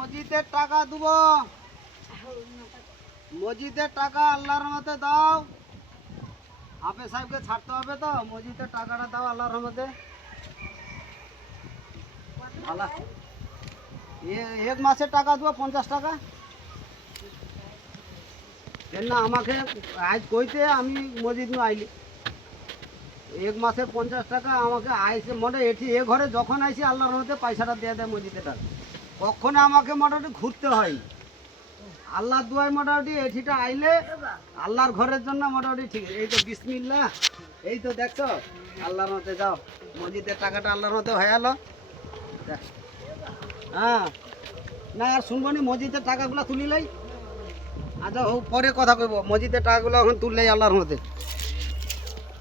মসজিদের টাকা দেব, মসজিদের টাকা আল্লাহর রহমতে দাও। হাফেজ সাহেবকে ছাড়তে হবে তো, মসজিদের টাকাটা দাও আল্লাহর রহমতে। আল্লাহ এক মাসের টাকা দেবো 50 টাকা। কেন না আমাকে আজ কইতে আমি মসজিদ নু আইলি এক মাসের 50 টাকা আমাকে আইসে মনে এটি এ ঘরে যখন আইসি আল্লাহর রহমতে পয়সাটা দিয়ে দেয় মসজিদের টাকা। কখনো আমাকে মোটামুটি ঘুরতে হয় আল্লাহর দুয়ায়, মোটামুটি এটিটা আইলে আল্লাহর ঘরের জন্য মোটামুটি ঠিক। এই তো বিসমিল্লাহ, এই তো দেখছো আল্লাহর মতে যাও, মসজিদের টাকাটা আল্লাহর মতে হয়ে গেল। হ্যাঁ না আর শুনবো নি, মসজিদের টাকাগুলো তুলিলাই। আচ্ছা ও পরে কথা কইব, মসজিদের টাকাগুলো এখন তুললেই আল্লাহর মতে।